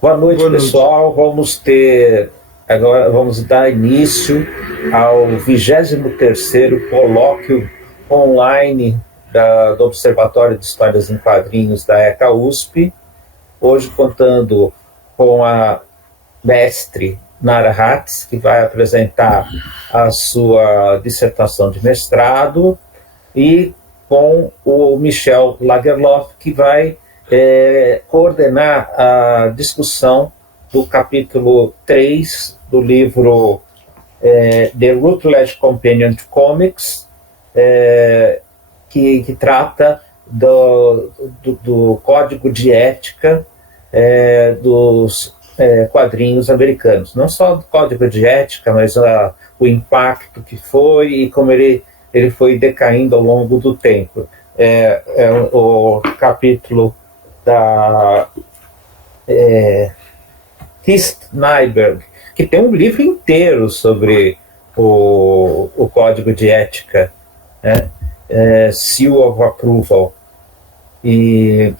Boa noite, pessoal. Vamos dar início ao 23º colóquio online do Observatório de Histórias em Quadrinhos da ECA USP, hoje contando com a mestre Nara Hatz, que vai apresentar a sua dissertação de mestrado, e com o Michel Lagerlof, que vai coordenar a discussão do capítulo 3 do livro The Routledge Companion to Comics, que trata do código de ética dos quadrinhos americanos. Não só do código de ética, mas o impacto que foi e como ele foi decaindo ao longo do tempo. O capítulo da Keith Nyberg, que tem um livro inteiro sobre o código de ética, né? Seal of Approval. E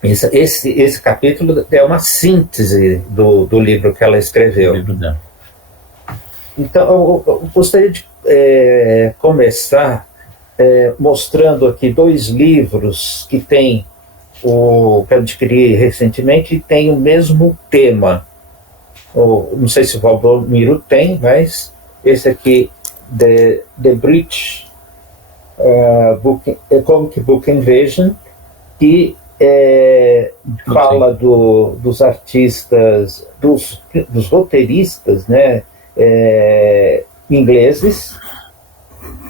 esse capítulo é uma síntese do livro que ela escreveu. Então, eu gostaria de começar mostrando aqui dois livros que eu adquiri recentemente e tem o mesmo tema. Não sei se o Valdomiro tem, mas esse aqui, The British Comic Book Invasion, que fala dos artistas, dos roteiristas, né, ingleses,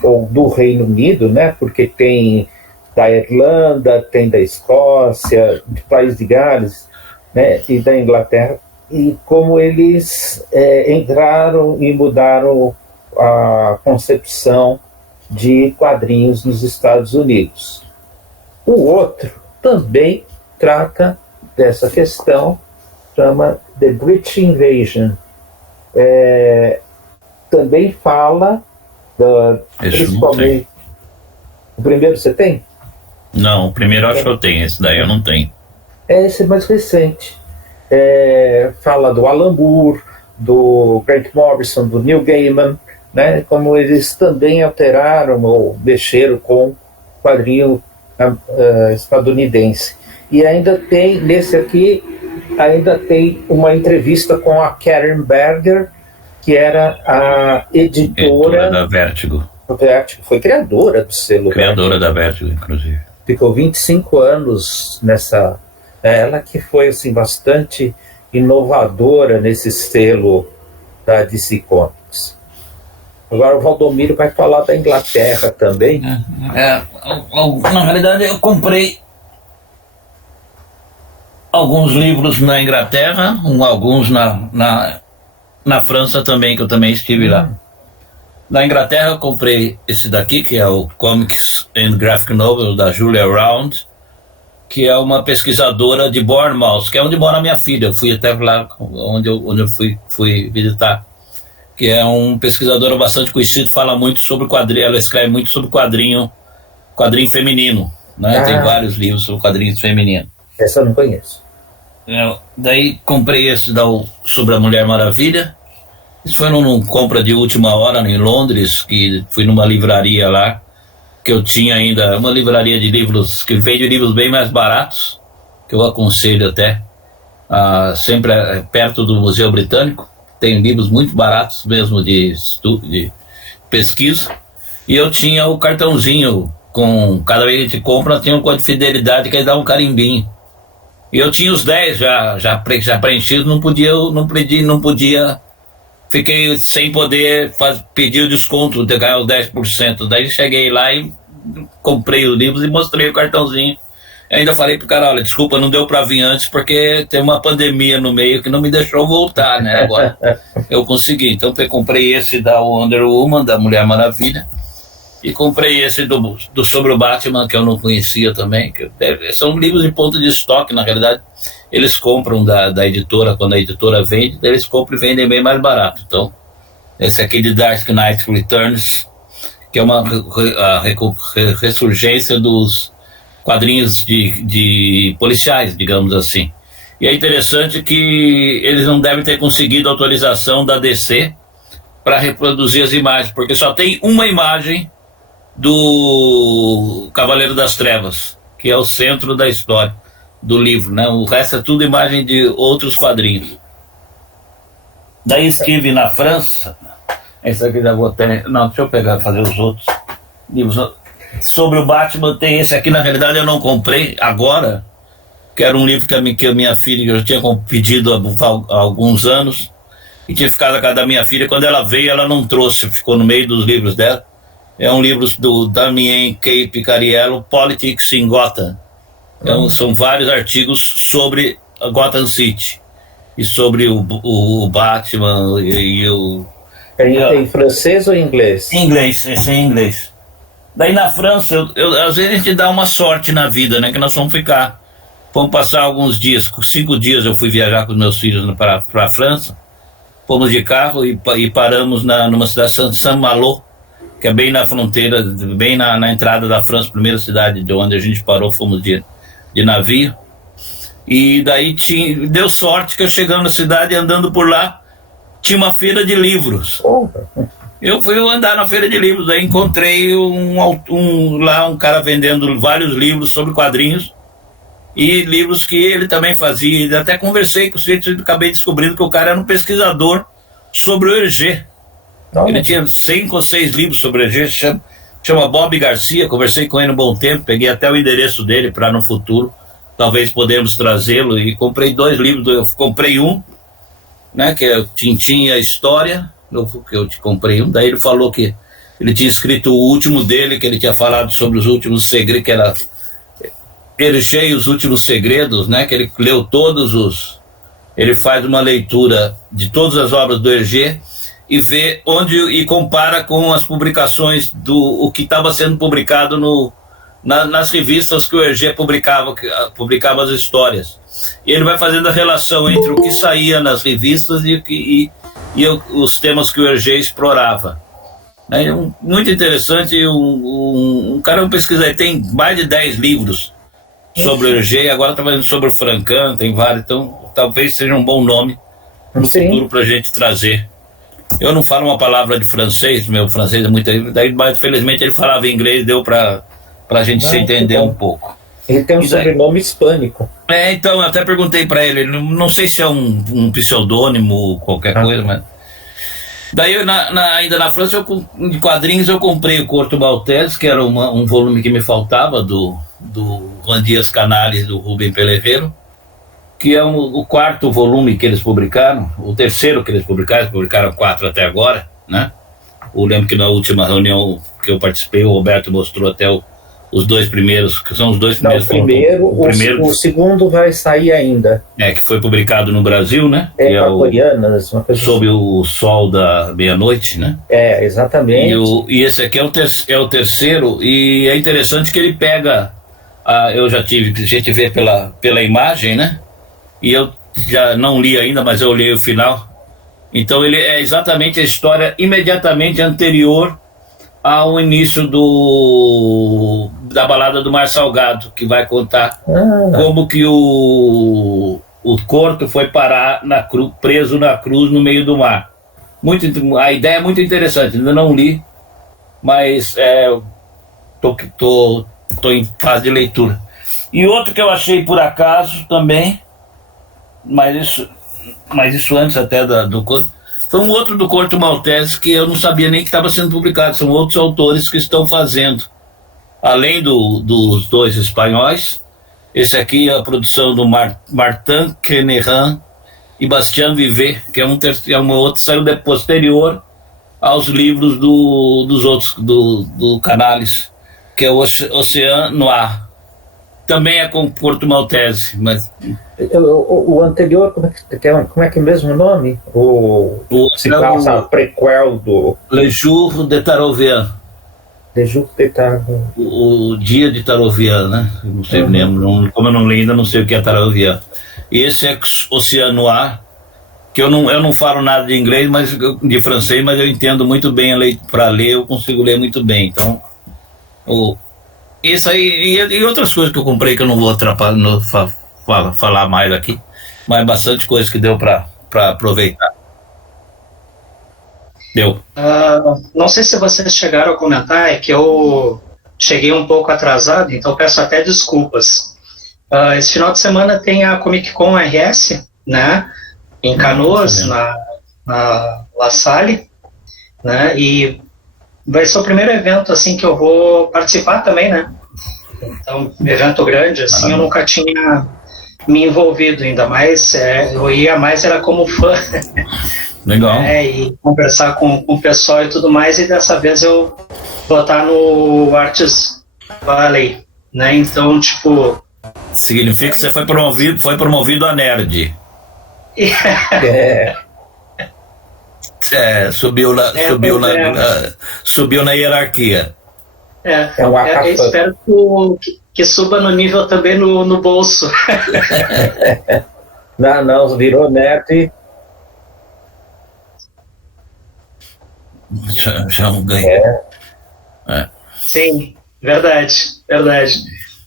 ou do Reino Unido, né, porque tem da Irlanda, tem da Escócia, do País de Gales, né, e da Inglaterra, e como eles entraram e mudaram a concepção de quadrinhos nos Estados Unidos. O outro também trata dessa questão, chama The British Invasion. Também fala principalmente... O primeiro você tem? Não, o primeiro acho que eu tenho, esse daí eu não tenho. Esse é mais recente. Fala do Alan Moore, do Grant Morrison, do Neil Gaiman, né, como eles também alteraram ou mexeram com o quadrinho estadunidense. E ainda tem, nesse aqui, ainda tem uma entrevista com a Karen Berger, que era a editora da Vertigo. Foi criadora do selo. Criadora da Vertigo, inclusive. Ficou 25 anos nessa... Ela que foi assim, bastante inovadora nesse selo da DC Comics. Agora o Valdomiro vai falar da Inglaterra também. Na realidade, eu comprei alguns livros na Inglaterra, alguns na França também, que eu também estive lá. Na Inglaterra eu comprei esse daqui, que é o Comics and Graphic Novel, da Julia Round, que é uma pesquisadora de Bournemouth, que é onde mora minha filha. Eu fui até lá onde eu fui visitar. Que é um pesquisador bastante conhecido, fala muito sobre quadrinho, ela escreve muito sobre quadrinho feminino, né? Tem vários livros sobre quadrinhos femininos. Essa eu não conheço. Daí comprei esse sobre a Mulher Maravilha. Isso foi numa compra de última hora em Londres, que fui numa livraria lá, que eu tinha ainda, uma livraria de livros, que vende livros bem mais baratos, que eu aconselho até, sempre perto do Museu Britânico. Tem livros muito baratos mesmo de pesquisa. E eu tinha o cartãozinho, cada vez que a gente compra, tinha um código de fidelidade que aí dá um carimbinho. E eu tinha os 10 já preenchidos, não podia, fiquei sem poder pedir o desconto de ganhar os 10%. Daí cheguei lá e comprei os livros e mostrei o cartãozinho. Eu ainda falei pro cara, olha, desculpa, não deu para vir antes porque tem uma pandemia no meio que não me deixou voltar, né? Agora eu consegui. Então eu comprei esse da Wonder Woman, da Mulher Maravilha. e comprei esse do sobre o Batman, que eu não conhecia também, são livros de ponto de estoque, na realidade, eles compram da editora, quando a editora vende, eles compram e vendem bem mais barato. Então, esse aqui de Dark Knight Returns, que é uma ressurgência dos quadrinhos de policiais, digamos assim. E é interessante que eles não devem ter conseguido autorização da DC para reproduzir as imagens, porque só tem uma imagem do Cavaleiro das Trevas, que é o centro da história do livro, né? O resto é tudo imagem de outros quadrinhos. Daí estive na França, esse aqui da Botânica, não, deixa eu pegar, fazer os outros livros. Sobre o Batman tem esse aqui, na realidade eu não comprei agora, que era um livro que a minha filha, que eu já tinha pedido há alguns anos, e tinha ficado na casa da minha filha. Quando ela veio, ela não trouxe, ficou no meio dos livros dela. É um livro do Damien K. Picariello, Politics in Gotham. Então, são vários artigos sobre a Gotham City e sobre o Batman e o... Em francês ou em inglês? Em inglês, esse é em inglês. Daí na França, às vezes a gente dá uma sorte na vida, né? Que nós vamos passar alguns dias, 5 dias eu fui viajar com os meus filhos para a França. Fomos de carro e paramos numa cidade, Saint-Malo, que é bem na fronteira, bem na entrada da França, primeira cidade de onde a gente parou, fomos de navio. E daí deu sorte que eu chegando na cidade, andando por lá, tinha uma feira de livros. Eu fui andar na feira de livros, aí encontrei um cara vendendo vários livros sobre quadrinhos e livros que ele também fazia. E até conversei com o sujeito e acabei descobrindo que o cara era um pesquisador sobre o Hergé. Ele tinha 5 ou 6 livros sobre o Hergé, chama Bob Garcia. Conversei com ele um bom tempo, peguei até o endereço dele para no futuro talvez podemos trazê-lo, e comprei 2 livros. Eu comprei um, né, que é o Tintin e a História, que eu te comprei um. Daí ele falou que ele tinha escrito o último dele, que ele tinha falado sobre os últimos segredos, que era Hergé e os Últimos Segredos, né, que ele leu ele faz uma leitura de todas as obras do Hergé e vê e compara com as publicações o que estava sendo publicado nas revistas que o Hergé publicava as histórias. E ele vai fazendo a relação entre o que saía nas revistas e os temas que o Hergé explorava. Muito interessante. Um cara, um pesquisador, tem mais de 10 livros sobre o Hergé, agora está fazendo sobre o Francan, tem vários, então talvez seja um bom nome no futuro para a gente trazer. Eu não falo uma palavra de francês, meu francês é muito... mas felizmente ele falava inglês, deu para a gente se entender um pouco. Ele tem um sobrenome hispânico. Então, eu até perguntei para ele, não sei se é um pseudônimo ou qualquer coisa, mas... Daí, ainda na França, de quadrinhos, eu comprei o Corto Maltese, que era um volume que me faltava, do Juan Dias Canales, do Rubem Pellegrino, que é o 4º volume que eles publicaram, o 3º que eles publicaram 4 até agora, né? Eu lembro que na última reunião que eu participei, o Roberto mostrou até os 2 primeiros, que são os 2 primeiros. O segundo vai sair ainda. Que foi publicado no Brasil, né? Coreanas, uma coisa Sob o Sol da Meia-Noite, né? Exatamente. E esse aqui é o 3º, e é interessante que ele pega, a gente vê pela imagem, né? E eu já não li ainda, mas eu li o final. Então ele é exatamente a história imediatamente anterior ao início da balada do Mar Salgado, que vai contar como que o Corto foi parar preso na cruz no meio do mar. A ideia é muito interessante, ainda não li, mas tô em fase de leitura. E outro que eu achei por acaso também, mas isso antes até do Corto, foi um outro do Corto Maltese que eu não sabia nem que estava sendo publicado. São outros autores que estão fazendo, além dos 2 espanhóis. Esse aqui é a produção do Martin Queneran e Bastien Vivet, que é uma outra, saiu posterior aos livros dos outros, do Canales, que é o Océan Noir. Também é com Corto Maltese, mas... O anterior, como é que é o mesmo nome? A prequel do... Le Jour de Tarovian. De Júpiter. O dia de Tarovian, né? Eu não sei, lembro. Como eu não li ainda, não sei o que é Tarovian. Esse é Oceano Noir, que eu não falo nada de inglês, mas de francês, mas eu entendo muito bem para ler, eu consigo ler muito bem. Então, isso aí e outras coisas que eu comprei que eu não vou falar mais aqui, mas bastante coisa que deu para aproveitar. Deu. Não sei se vocês chegaram a comentar, é que eu cheguei um pouco atrasado, então peço até desculpas. Esse final de semana tem a Comic Con RS, né, em Canoas, na La Salle, né, e vai ser o primeiro evento assim que eu vou participar também, né. Então, evento grande, assim, eu nunca tinha me envolvido, ainda mais, eu ia mais era como fã. Legal. E conversar com o pessoal e tudo mais, e dessa vez eu vou estar no Arts Valley, né? Então, tipo... Significa que você foi promovido a nerd. Subiu na hierarquia. Espero que suba no nível também no bolso. Não, virou nerd. Já não ganhei. Sim, verdade.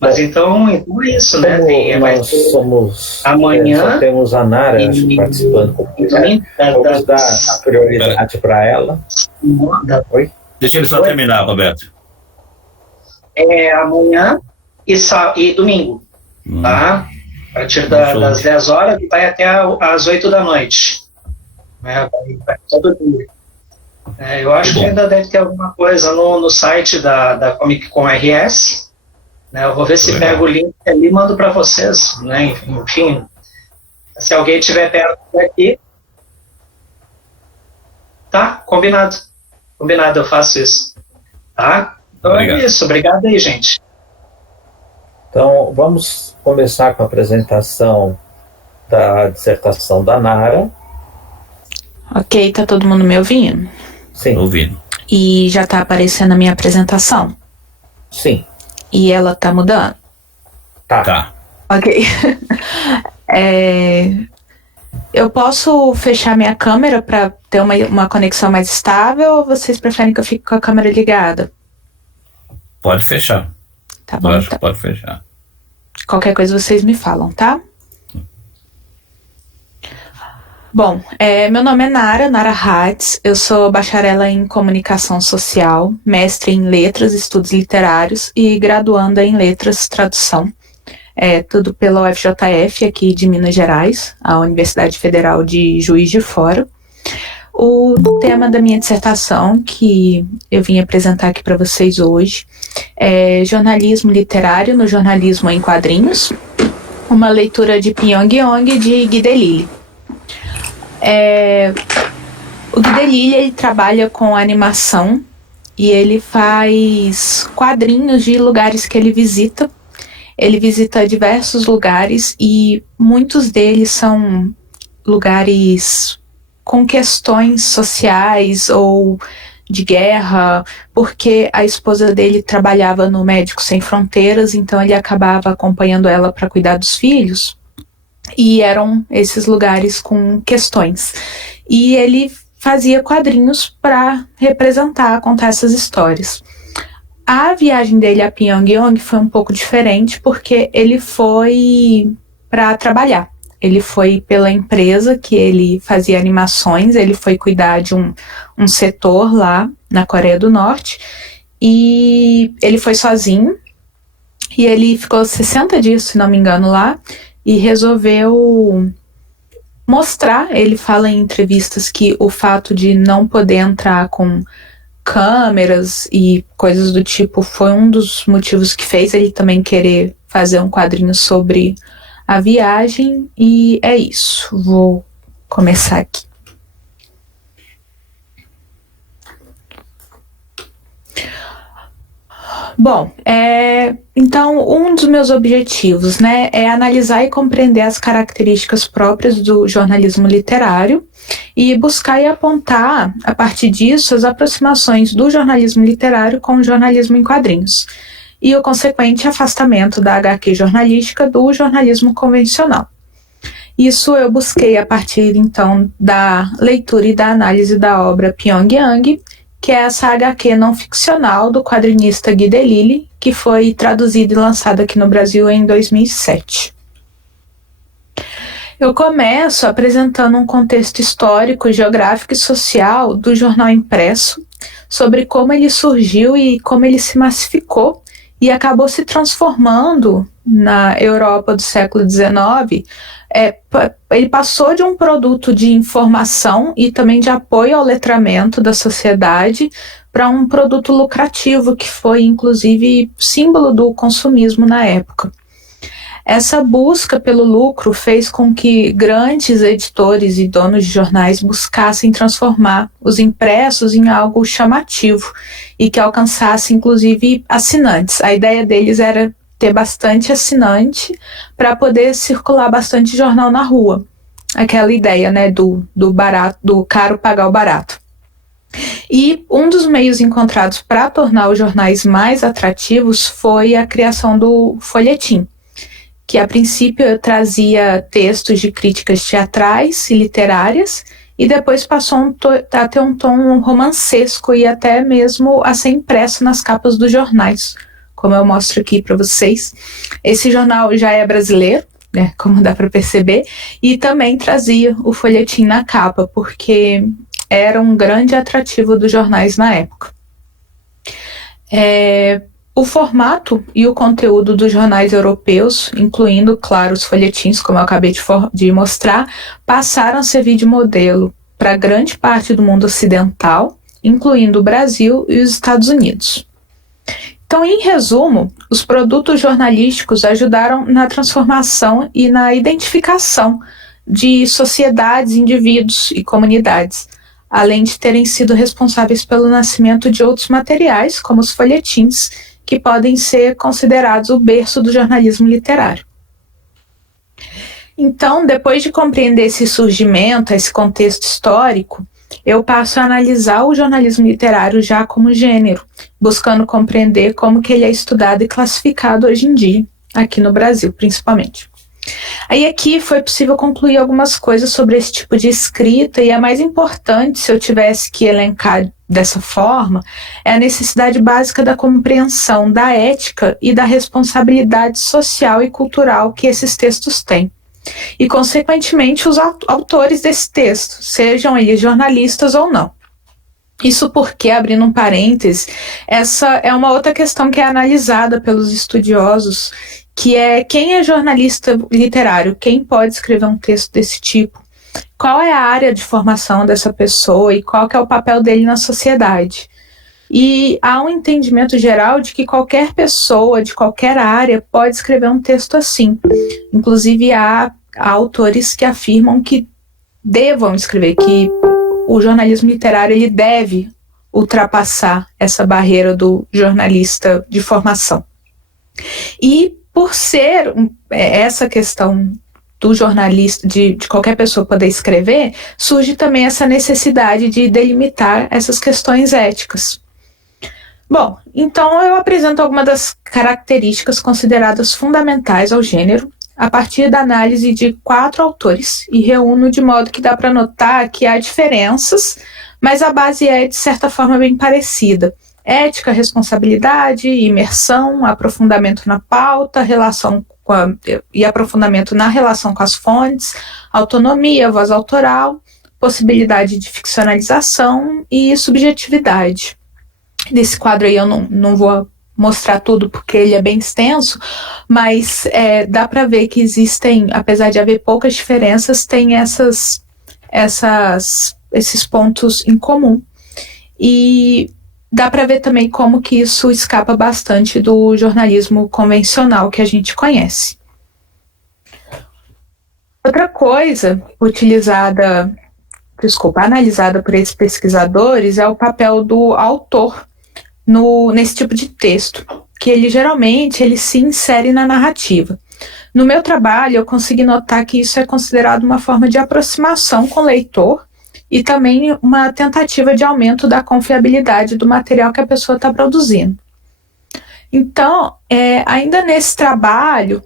Mas então é isso, né? Nós somos amanhã. Só temos a Nara participando comigo. Vamos dar a prioridade para ela. Oi? Deixa ele só terminar, Roberto. Amanhã e domingo, tá? A partir das 10 horas e vai até às 8 da noite. Vai todo dia. Eu acho que ainda deve ter alguma coisa no site da Comic Con RS. Né? Eu vou ver se pego o link ali e mando para vocês. Né? Enfim, se alguém estiver perto daqui, tá? Combinado, eu faço isso. Tá? Então é isso. Obrigado aí, gente. Então, vamos começar com a apresentação da dissertação da Nara. Ok, tá todo mundo me ouvindo? Sim. Ouvindo. E já tá aparecendo a minha apresentação? Sim. E ela tá mudando? Tá. Ok. Eu posso fechar minha câmera para ter uma conexão mais estável, ou vocês preferem que eu fique com a câmera ligada? Pode fechar. Tá bom, então. Pode fechar. Qualquer coisa vocês me falam, tá? Bom, meu nome é Nara Hatz, eu sou bacharela em Comunicação Social, mestre em Letras, Estudos Literários e graduanda em Letras, Tradução. Tudo pela UFJF, aqui de Minas Gerais, a Universidade Federal de Juiz de Fora. O tema da minha dissertação, que eu vim apresentar aqui para vocês hoje, é jornalismo literário no jornalismo em quadrinhos, uma leitura de Pyongyang de Guy Delisle. O Guy Delisle, ele trabalha com animação e ele faz quadrinhos de lugares que ele visita. Ele visita diversos lugares e muitos deles são lugares com questões sociais ou de guerra, porque a esposa dele trabalhava no Médicos Sem Fronteiras, então ele acabava acompanhando ela para cuidar dos filhos. E eram esses lugares com questões. E ele fazia quadrinhos para representar, contar essas histórias. A viagem dele a Pyongyang foi um pouco diferente, porque ele foi para trabalhar. Ele foi pela empresa que ele fazia animações, ele foi cuidar de um setor lá na Coreia do Norte, e ele foi sozinho, e ele ficou 60 dias, se não me engano, lá, e resolveu mostrar. Ele fala em entrevistas que o fato de não poder entrar com câmeras e coisas do tipo foi um dos motivos que fez ele também querer fazer um quadrinho sobre a viagem, e é isso. Vou começar aqui. Bom, então um dos meus objetivos, né, é analisar e compreender as características próprias do jornalismo literário e buscar e apontar, a partir disso, as aproximações do jornalismo literário com o jornalismo em quadrinhos e o consequente afastamento da HQ jornalística do jornalismo convencional. Isso eu busquei a partir, então, da leitura e da análise da obra Pyongyang, que é essa HQ não ficcional do quadrinista Gui Delisle, que foi traduzida e lançada aqui no Brasil em 2007. Eu começo apresentando um contexto histórico, geográfico e social do jornal impresso, sobre como ele surgiu e como ele se massificou e acabou se transformando na Europa do século XIX. Ele passou de um produto de informação e também de apoio ao letramento da sociedade para um produto lucrativo, que foi inclusive símbolo do consumismo na época. Essa busca pelo lucro fez com que grandes editores e donos de jornais buscassem transformar os impressos em algo chamativo e que alcançasse inclusive assinantes. A ideia deles era ter bastante assinante para poder circular bastante jornal na rua. Aquela ideia, né, do barato, do caro pagar o barato. E um dos meios encontrados para tornar os jornais mais atrativos foi a criação do folhetim, que a princípio trazia textos de críticas teatrais e literárias, e depois passou a ter um tom romancesco e até mesmo a ser impresso nas capas dos jornais, como eu mostro aqui para vocês. Esse jornal já é brasileiro, né, como dá para perceber, e também trazia o folhetim na capa, porque era um grande atrativo dos jornais na época. O formato e o conteúdo dos jornais europeus, incluindo, claro, os folhetins, como eu acabei de mostrar, passaram a servir de modelo para grande parte do mundo ocidental, incluindo o Brasil e os Estados Unidos. Então, em resumo, os produtos jornalísticos ajudaram na transformação e na identificação de sociedades, indivíduos e comunidades, além de terem sido responsáveis pelo nascimento de outros materiais, como os folhetins, que podem ser considerados o berço do jornalismo literário. Então, depois de compreender esse surgimento, esse contexto histórico, eu passo a analisar o jornalismo literário já como gênero, buscando compreender como que ele é estudado e classificado hoje em dia, aqui no Brasil, principalmente. Aí aqui foi possível concluir algumas coisas sobre esse tipo de escrita, e a mais importante, se eu tivesse que elencar dessa forma, é a necessidade básica da compreensão da ética e da responsabilidade social e cultural que esses textos têm. E, consequentemente, os autores desse texto, sejam eles jornalistas ou não. Isso porque, abrindo um parêntese, essa é uma outra questão que é analisada pelos estudiosos, que é quem é jornalista literário, quem pode escrever um texto desse tipo, qual é a área de formação dessa pessoa e qual que é o papel dele na sociedade. E há um entendimento geral de que qualquer pessoa, de qualquer área, pode escrever um texto assim. Inclusive, há autores que afirmam que devam escrever, que o jornalismo literário ele deve ultrapassar essa barreira do jornalista de formação. E por ser essa questão do jornalista, de qualquer pessoa poder escrever, surge também essa necessidade de delimitar essas questões éticas. Bom, então eu apresento algumas das características consideradas fundamentais ao gênero, a partir da análise de 4 autores, e reúno de modo que dá para notar que há diferenças, mas a base é, de certa forma, bem parecida. Ética, responsabilidade, imersão, aprofundamento na pauta, e aprofundamento na relação com as fontes, autonomia, voz autoral, possibilidade de ficcionalização e subjetividade. Nesse quadro aí eu não vou mostrar tudo porque ele é bem extenso, mas dá para ver que existem, apesar de haver poucas diferenças, tem esses pontos em comum. E dá para ver também como que isso escapa bastante do jornalismo convencional que a gente conhece. Outra coisa analisada por esses pesquisadores é o papel do autor nesse tipo de texto. que ele geralmente ele se insere na narrativa. No meu trabalho, eu consegui notar que isso é considerado uma forma de aproximação com o leitor e também uma tentativa de aumento da confiabilidade do material que a pessoa está produzindo. Então, ainda nesse trabalho,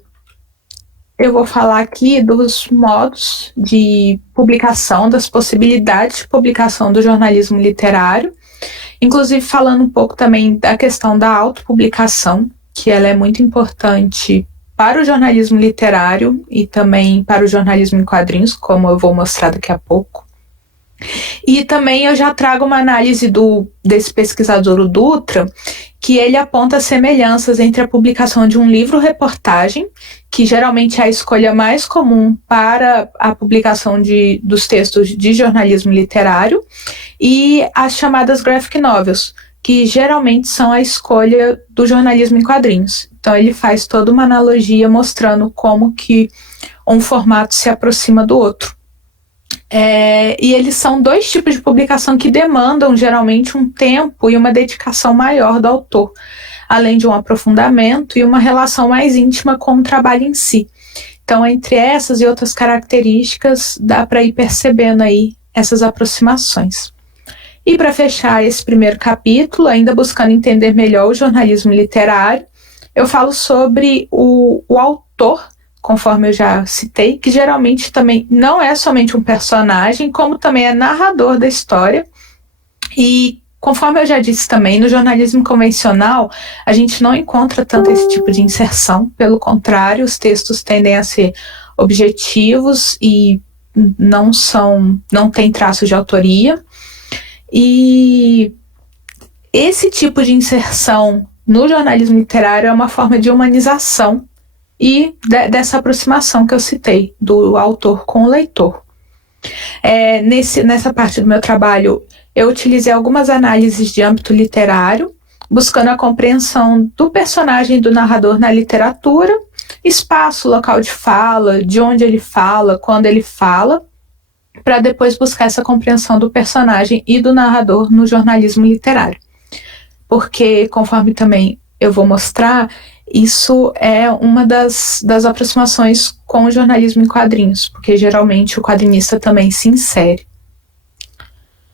eu vou falar aqui dos modos de publicação, das possibilidades de publicação do jornalismo literário, inclusive falando um pouco também da questão da autopublicação, que ela é muito importante para o jornalismo literário e também para o jornalismo em quadrinhos, como eu vou mostrar daqui a pouco. E também eu já trago uma análise desse pesquisador, o Dutra, que ele aponta semelhanças entre a publicação de um livro-reportagem, que geralmente é a escolha mais comum para a publicação dos textos de jornalismo literário, e as chamadas graphic novels, que geralmente são a escolha do jornalismo em quadrinhos. Então ele faz toda uma analogia mostrando como que um formato se aproxima do outro. E eles são dois tipos de publicação que demandam geralmente um tempo e uma dedicação maior do autor, além de um aprofundamento e uma relação mais íntima com o trabalho em si. Então, entre essas e outras características, dá para ir percebendo aí essas aproximações. E para fechar esse primeiro capítulo, ainda buscando entender melhor o jornalismo literário, eu falo sobre o autor, conforme eu já citei, que geralmente também não é somente um personagem, como também é narrador da história. E, conforme eu já disse também, no jornalismo convencional, a gente não encontra tanto esse tipo de inserção. Pelo contrário, os textos tendem a ser objetivos e não têm traços de autoria. E esse tipo de inserção no jornalismo literário é uma forma de humanização e dessa aproximação que eu citei, do autor com o leitor. Nessa parte do meu trabalho, eu utilizei algumas análises de âmbito literário, buscando a compreensão do personagem e do narrador na literatura, espaço, local de fala, de onde ele fala, quando ele fala, para depois buscar essa compreensão do personagem e do narrador no jornalismo literário. Porque, conforme também eu vou mostrar, isso é uma das aproximações com o jornalismo em quadrinhos, porque geralmente o quadrinista também se insere.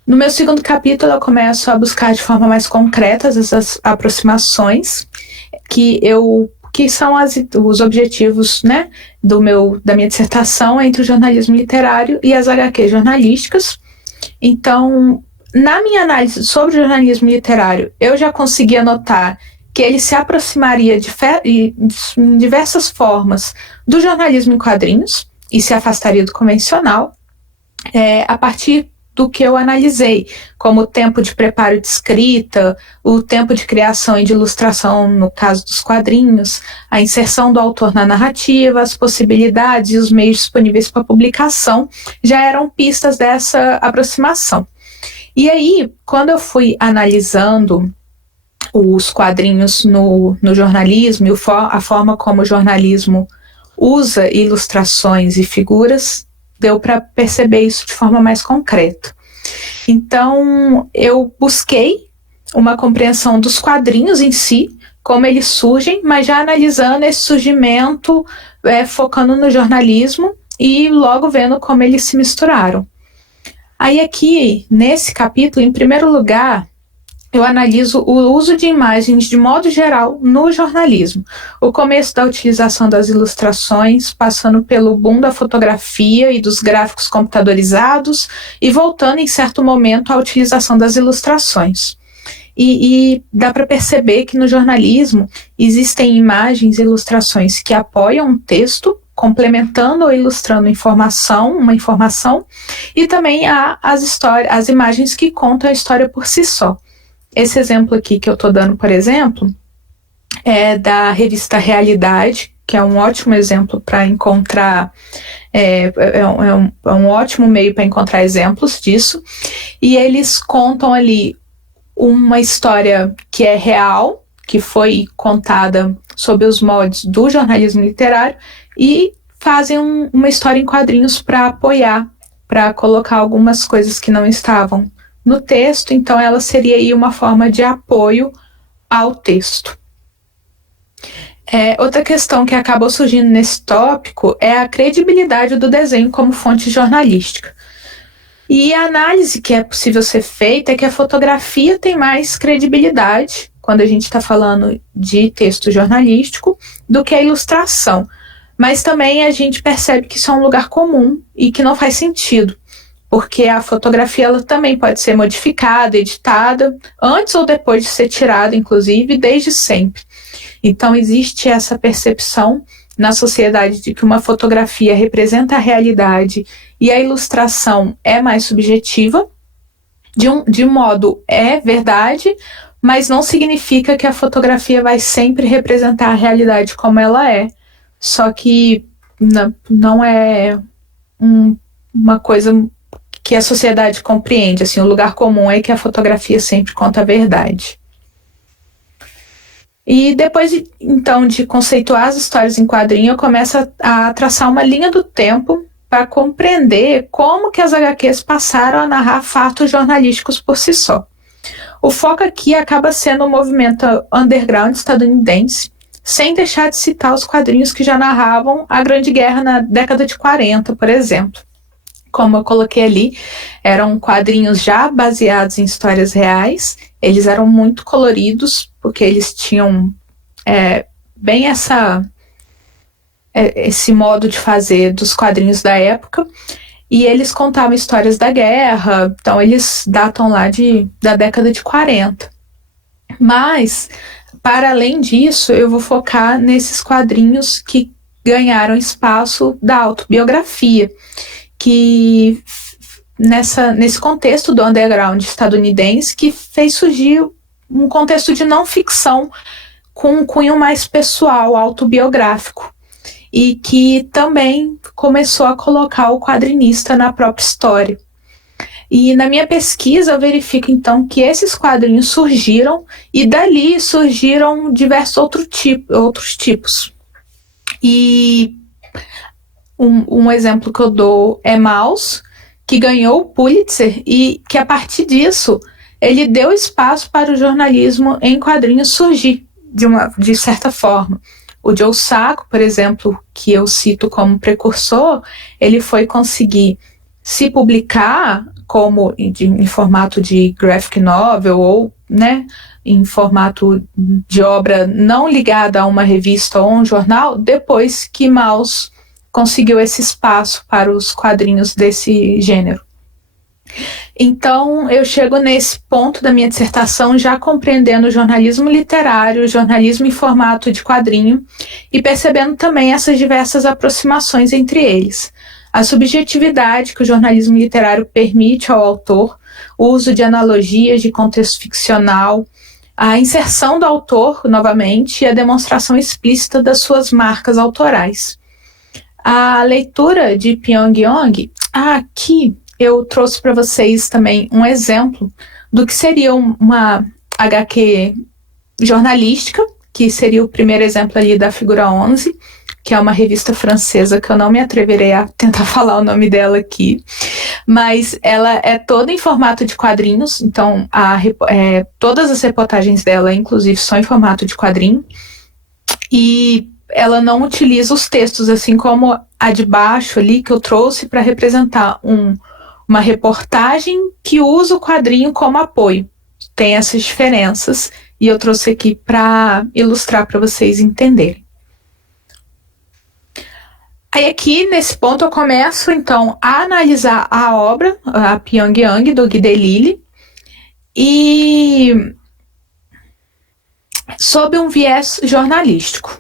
No meu segundo capítulo, eu começo a buscar de forma mais concreta essas aproximações, que são os objetivos, né, da minha dissertação entre o jornalismo literário e as HQ jornalísticas. Então, na minha análise sobre o jornalismo literário, eu já consegui notar que ele se aproximaria de diversas formas do jornalismo em quadrinhos e se afastaria do convencional, a partir do que eu analisei, como o tempo de preparo de escrita, o tempo de criação e de ilustração no caso dos quadrinhos, a inserção do autor na narrativa, as possibilidades e os meios disponíveis para publicação já eram pistas dessa aproximação. E aí, quando eu fui analisando os quadrinhos no jornalismo e a forma como o jornalismo usa ilustrações e figuras, deu para perceber isso de forma mais concreta. Então, eu busquei uma compreensão dos quadrinhos em si, como eles surgem, mas já analisando esse surgimento, focando no jornalismo e logo vendo como eles se misturaram. Aí aqui, nesse capítulo, em primeiro lugar, eu analiso o uso de imagens de modo geral no jornalismo. O começo da utilização das ilustrações, passando pelo boom da fotografia e dos gráficos computadorizados e voltando em certo momento à utilização das ilustrações. E dá para perceber que no jornalismo existem imagens e ilustrações que apoiam um texto, complementando ou ilustrando uma informação, e também há as imagens que contam a história por si só. Esse exemplo aqui que eu estou dando, por exemplo, é da revista Realidade, que é um ótimo exemplo para encontrar, um ótimo meio para encontrar exemplos disso, e eles contam ali uma história que é real, que foi contada sob os moldes do jornalismo literário, e fazem uma história em quadrinhos para apoiar, para colocar algumas coisas que não estavam no texto, então ela seria aí uma forma de apoio ao texto. Outra questão que acabou surgindo nesse tópico é a credibilidade do desenho como fonte jornalística. E a análise que é possível ser feita é que a fotografia tem mais credibilidade, quando a gente está falando de texto jornalístico, do que a ilustração. Mas também a gente percebe que isso é um lugar comum e que não faz sentido, porque a fotografia ela também pode ser modificada, editada, antes ou depois de ser tirada, inclusive, desde sempre. Então existe essa percepção na sociedade de que uma fotografia representa a realidade e a ilustração é mais subjetiva. De um modo, é verdade, mas não significa que a fotografia vai sempre representar a realidade como ela é. Só que não é uma coisa que a sociedade compreende. Assim, o lugar comum é que a fotografia sempre conta a verdade. E depois, então, de conceituar as histórias em quadrinho, eu começo a traçar uma linha do tempo para compreender como que as HQs passaram a narrar fatos jornalísticos por si só. O foco aqui acaba sendo o movimento underground estadunidense, sem deixar de citar os quadrinhos que já narravam a Grande Guerra na década de 40, por exemplo. Como eu coloquei ali, eram quadrinhos já baseados em histórias reais, eles eram muito coloridos, porque eles tinham bem esse modo de fazer dos quadrinhos da época, e eles contavam histórias da guerra, então eles datam lá da década de 40. Mas, para além disso, eu vou focar nesses quadrinhos que ganharam espaço da autobiografia, que nesse contexto do underground estadunidense, que fez surgir um contexto de não ficção com um cunho mais pessoal, autobiográfico, e que também começou a colocar o quadrinista na própria história. E na minha pesquisa eu verifico então que esses quadrinhos surgiram e dali surgiram diversos outros tipos. E um exemplo que eu dou é Maus, que ganhou o Pulitzer e que a partir disso ele deu espaço para o jornalismo em quadrinhos surgir de certa forma. O Joe Sacco, por exemplo, que eu cito como precursor, ele foi conseguir se publicar em formato de graphic novel ou em formato de obra não ligada a uma revista ou um jornal, depois que Maus conseguiu esse espaço para os quadrinhos desse gênero. Então, eu chego nesse ponto da minha dissertação já compreendendo o jornalismo literário, o jornalismo em formato de quadrinho e percebendo também essas diversas aproximações entre eles. A subjetividade que o jornalismo literário permite ao autor, o uso de analogias de contexto ficcional, a inserção do autor, novamente, e a demonstração explícita das suas marcas autorais. A leitura de Pyongyang, aqui eu trouxe para vocês também um exemplo do que seria uma HQ jornalística, que seria o primeiro exemplo ali da Figura 11, que é uma revista francesa que eu não me atreverei a tentar falar o nome dela aqui, mas ela é toda em formato de quadrinhos, então todas as reportagens dela, inclusive, são em formato de quadrinho, e ela não utiliza os textos, assim como a de baixo ali, que eu trouxe para representar uma reportagem que usa o quadrinho como apoio. Tem essas diferenças, e eu trouxe aqui para ilustrar para vocês entenderem. Aí aqui, nesse ponto, eu começo, então, a analisar a obra, a Pyongyang, do Guy Delisle, e sob um viés jornalístico.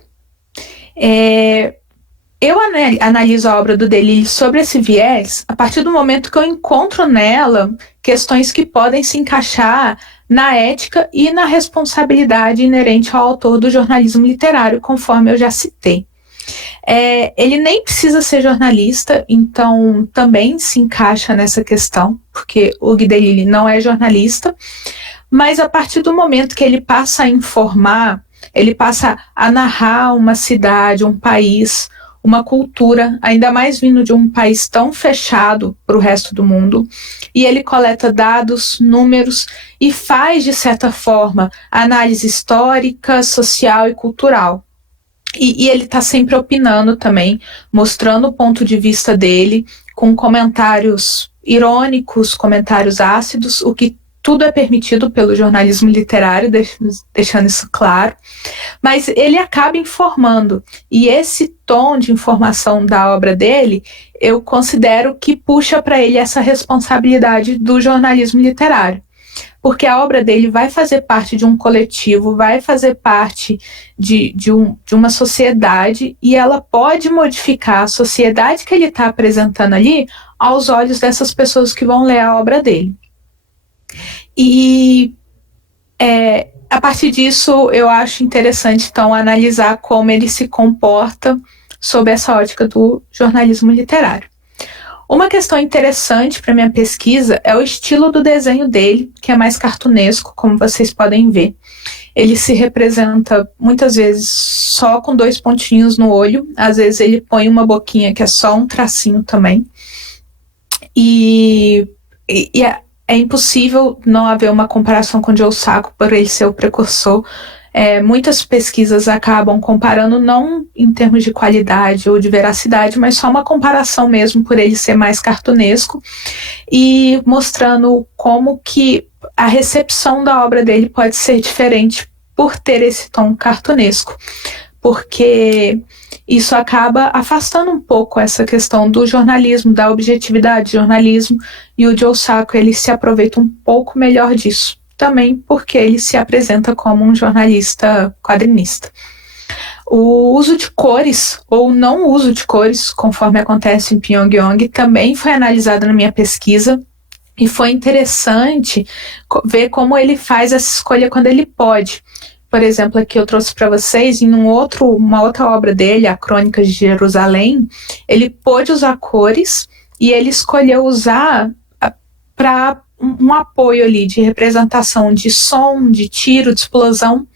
Eu analiso a obra do Delisle sobre esse viés a partir do momento que eu encontro nela questões que podem se encaixar na ética e na responsabilidade inerente ao autor do jornalismo literário, conforme eu já citei. Ele nem precisa ser jornalista, então também se encaixa nessa questão, porque o Guy Delisle não é jornalista, mas a partir do momento que ele passa a informar, ele passa a narrar uma cidade, um país, uma cultura, ainda mais vindo de um país tão fechado para o resto do mundo, e ele coleta dados, números e faz, de certa forma, análise histórica, social e cultural. E ele está sempre opinando também, mostrando o ponto de vista dele, com comentários irônicos, comentários ácidos, o que tudo é permitido pelo jornalismo literário, deixando isso claro, mas ele acaba informando, e esse tom de informação da obra dele, eu considero que puxa para ele essa responsabilidade do jornalismo literário, porque a obra dele vai fazer parte de um coletivo, vai fazer parte de uma sociedade, e ela pode modificar a sociedade que ele está apresentando ali aos olhos dessas pessoas que vão ler a obra dele. E a partir disso eu acho interessante então analisar como ele se comporta sob essa ótica do jornalismo literário. Uma questão interessante para minha pesquisa é o estilo do desenho dele, que é mais cartunesco, como vocês podem ver. Ele se representa muitas vezes só com 2 pontinhos no olho, às vezes ele põe uma boquinha que é só um tracinho também. E é impossível não haver uma comparação com Joe Sacco por ele ser o precursor. Muitas pesquisas acabam comparando não em termos de qualidade ou de veracidade, mas só uma comparação mesmo por ele ser mais cartunesco e mostrando como que a recepção da obra dele pode ser diferente por ter esse tom cartunesco, porque isso acaba afastando um pouco essa questão do jornalismo, da objetividade do jornalismo, e o Joe Sacco ele se aproveita um pouco melhor disso, também porque ele se apresenta como um jornalista quadrinista. O uso de cores, ou não uso de cores, conforme acontece em Pyongyang, também foi analisado na minha pesquisa, e foi interessante ver como ele faz essa escolha quando ele pode. Por exemplo, aqui eu trouxe para vocês, em uma outra obra dele, A Crônica de Jerusalém, ele pôde usar cores, e ele escolheu usar para um apoio ali de representação de som, de tiro, de explosão,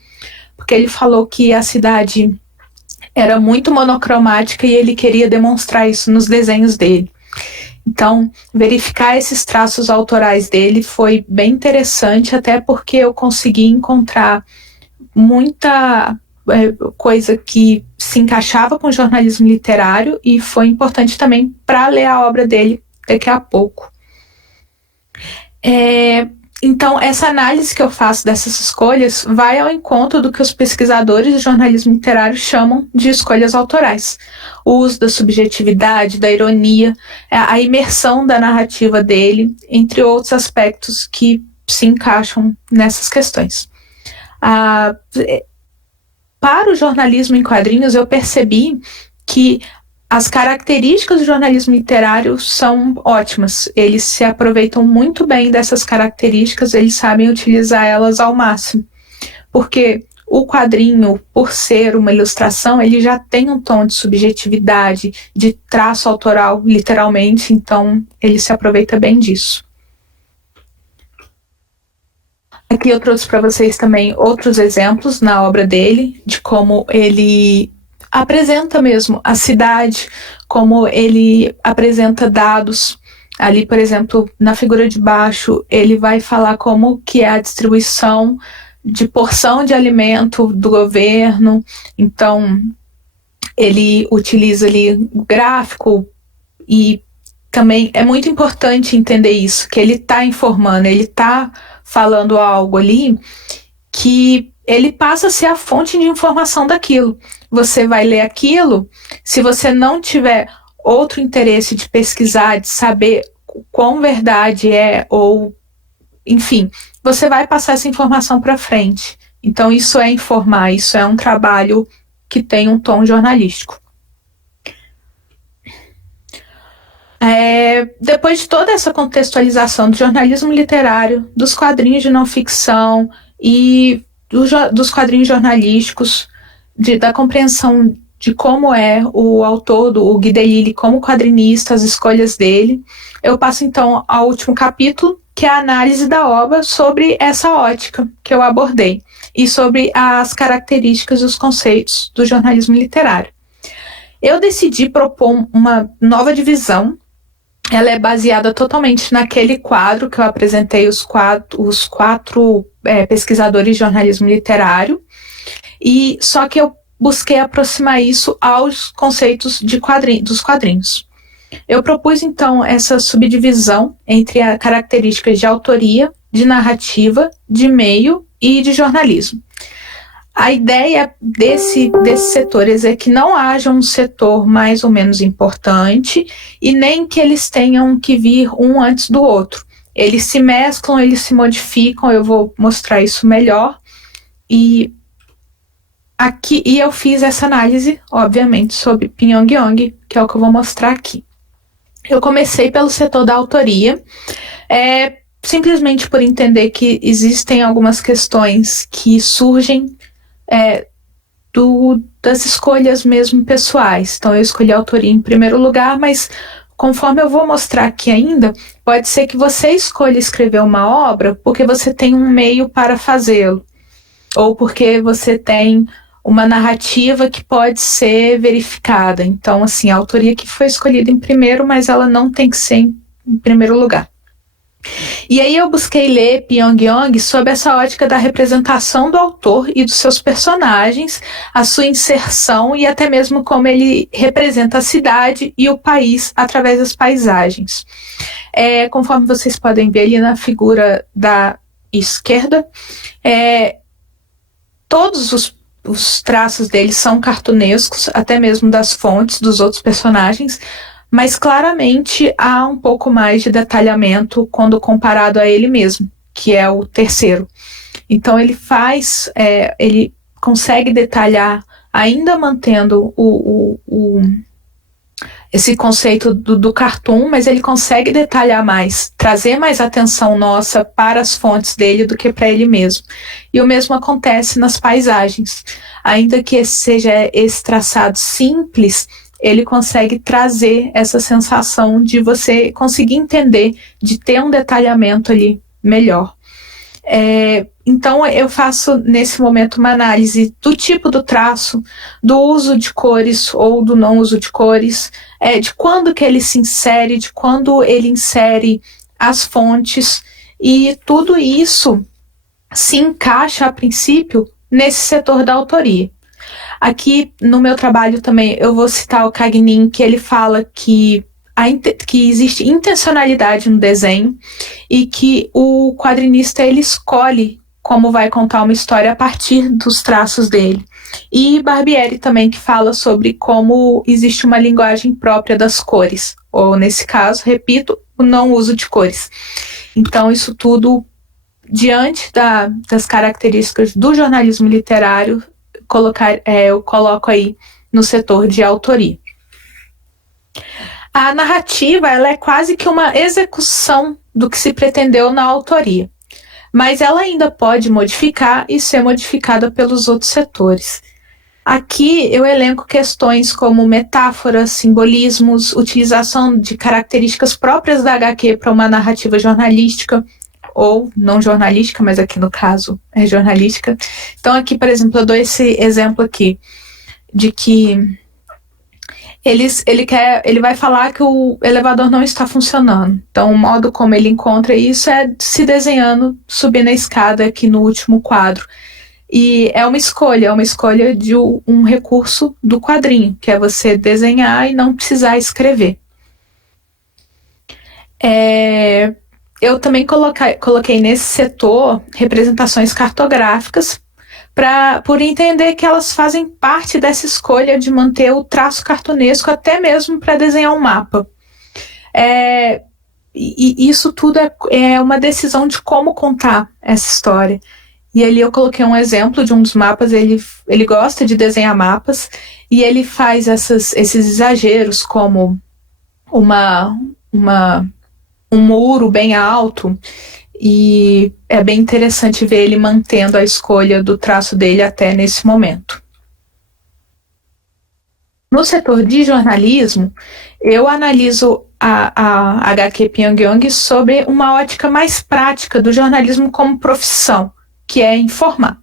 porque ele falou que a cidade era muito monocromática e ele queria demonstrar isso nos desenhos dele. Então, verificar esses traços autorais dele foi bem interessante, até porque eu consegui encontrar muita coisa que se encaixava com o jornalismo literário, e foi importante também para ler a obra dele daqui a pouco. Então, essa análise que eu faço dessas escolhas vai ao encontro do que os pesquisadores de jornalismo literário chamam de escolhas autorais. O uso da subjetividade, da ironia, a imersão da narrativa dele, entre outros aspectos que se encaixam nessas questões. Para o jornalismo em quadrinhos, eu percebi que as características do jornalismo literário são ótimas. Eles se aproveitam muito bem dessas características, eles sabem utilizar elas ao máximo. Porque o quadrinho, por ser uma ilustração, ele já tem um tom de subjetividade, de traço autoral, literalmente, então ele se aproveita bem disso. Aqui eu trouxe para vocês também outros exemplos na obra dele, de como ele apresenta mesmo a cidade, como ele apresenta dados. Ali, por exemplo, na figura de baixo, ele vai falar como que é a distribuição de porção de alimento do governo. Então, ele utiliza ali o gráfico, e também é muito importante entender isso, que ele está informando, ele está falando algo ali que ele passa a ser a fonte de informação daquilo. Você vai ler aquilo, se você não tiver outro interesse de pesquisar, de saber quão verdade é, ou enfim, você vai passar essa informação para frente. Então isso é informar, isso é um trabalho que tem um tom jornalístico. Depois de toda essa contextualização do jornalismo literário, dos quadrinhos de não ficção e dos quadrinhos jornalísticos, da compreensão de como é o autor, o Guy Delisle, como quadrinista, as escolhas dele, eu passo então ao último capítulo, que é a análise da obra sobre essa ótica que eu abordei e sobre as características e os conceitos do jornalismo literário. Eu decidi propor uma nova divisão. Ela é baseada totalmente naquele quadro que eu apresentei, os quatro pesquisadores de jornalismo literário, e só que eu busquei aproximar isso aos conceitos dos quadrinhos. Eu propus, então, essa subdivisão entre as características de autoria, de narrativa, de meio e de jornalismo. A ideia desses setores é que não haja um setor mais ou menos importante e nem que eles tenham que vir um antes do outro. Eles se mesclam, eles se modificam, eu vou mostrar isso melhor. E eu fiz essa análise, obviamente, sobre Pyongyang, que é o que eu vou mostrar aqui. Eu comecei pelo setor da autoria, simplesmente por entender que existem algumas questões que surgem das escolhas mesmo pessoais. Então eu escolhi a autoria em primeiro lugar, mas conforme eu vou mostrar aqui ainda, pode ser que você escolha escrever uma obra porque você tem um meio para fazê-lo, ou porque você tem uma narrativa que pode ser verificada. Então, assim, a autoria que foi escolhida em primeiro, mas ela não tem que ser em primeiro lugar. E aí eu busquei ler Pyongyang sob essa ótica da representação do autor e dos seus personagens, a sua inserção e até mesmo como ele representa a cidade e o país através das paisagens. Conforme vocês podem ver ali na figura da esquerda, todos os traços dele são cartunescos, até mesmo das fontes dos outros personagens, mas claramente há um pouco mais de detalhamento quando comparado a ele mesmo, que é o terceiro. Então ele consegue detalhar, ainda mantendo esse conceito do cartoon, mas ele consegue detalhar mais, trazer mais atenção nossa para as fontes dele do que para ele mesmo. E o mesmo acontece nas paisagens. Ainda que seja esse traçado simples, ele consegue trazer essa sensação de você conseguir entender, de ter um detalhamento ali melhor. Então eu faço nesse momento uma análise do tipo do traço, do uso de cores ou do não uso de cores, de quando que ele se insere, de quando ele insere as fontes, e tudo isso se encaixa a princípio nesse setor da autoria. Aqui no meu trabalho também eu vou citar o Cagnin, que ele fala que existe intencionalidade no desenho e que o quadrinista ele escolhe como vai contar uma história a partir dos traços dele. E Barbieri também, que fala sobre como existe uma linguagem própria das cores, ou nesse caso, repito, o não uso de cores. Então isso tudo, diante das características do jornalismo literário, eu coloco aí no setor de autoria. A narrativa ela é quase que uma execução do que se pretendeu na autoria, mas ela ainda pode modificar e ser modificada pelos outros setores. Aqui eu elenco questões como metáforas, simbolismos, utilização de características próprias da HQ para uma narrativa jornalística, ou não jornalística, mas aqui no caso é jornalística. Então aqui, por exemplo, eu dou esse exemplo aqui, de que ele vai falar que o elevador não está funcionando. Então o modo como ele encontra isso é se desenhando, subindo a escada aqui no último quadro. E é uma escolha de um recurso do quadrinho, que é você desenhar e não precisar escrever. Eu também coloquei nesse setor representações cartográficas, por entender que elas fazem parte dessa escolha de manter o traço cartunesco até mesmo para desenhar um mapa. E isso tudo é uma decisão de como contar essa história. E ali eu coloquei um exemplo de um dos mapas. Ele gosta de desenhar mapas e ele faz esses exageros, como um muro bem alto, e é bem interessante ver ele mantendo a escolha do traço dele até nesse momento. No setor de jornalismo, eu analiso a HQ Pyongyang sobre uma ótica mais prática do jornalismo como profissão, que é informar.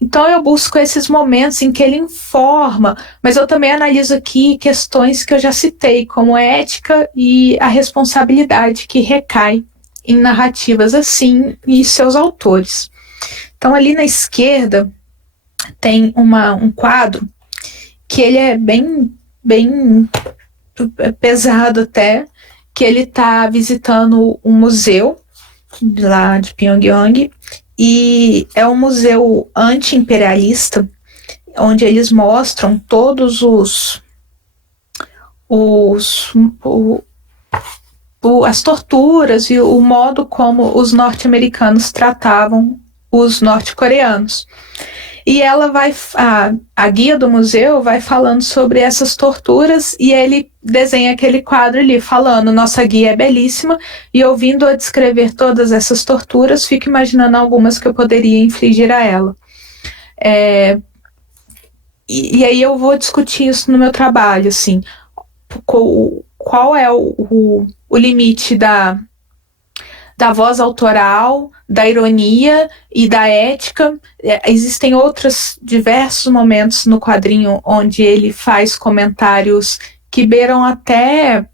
Então eu busco esses momentos em que ele informa, mas eu também analiso aqui questões que eu já citei, como a ética e a responsabilidade que recai em narrativas assim e seus autores. Então ali na esquerda tem um quadro que ele é bem pesado até, que ele está visitando um museu lá de Pyongyang, e é um museu anti-imperialista, onde eles mostram todos as torturas e o modo como os norte-americanos tratavam os norte-coreanos. E ela a guia do museu vai falando sobre essas torturas, e ele desenha aquele quadro ali falando: nossa guia é belíssima, e ouvindo-a descrever todas essas torturas, fico imaginando algumas que eu poderia infligir a ela. E aí eu vou discutir isso no meu trabalho, assim, qual é o limite da voz autoral, da ironia e da ética. Existem diversos momentos no quadrinho onde ele faz comentários que beiram até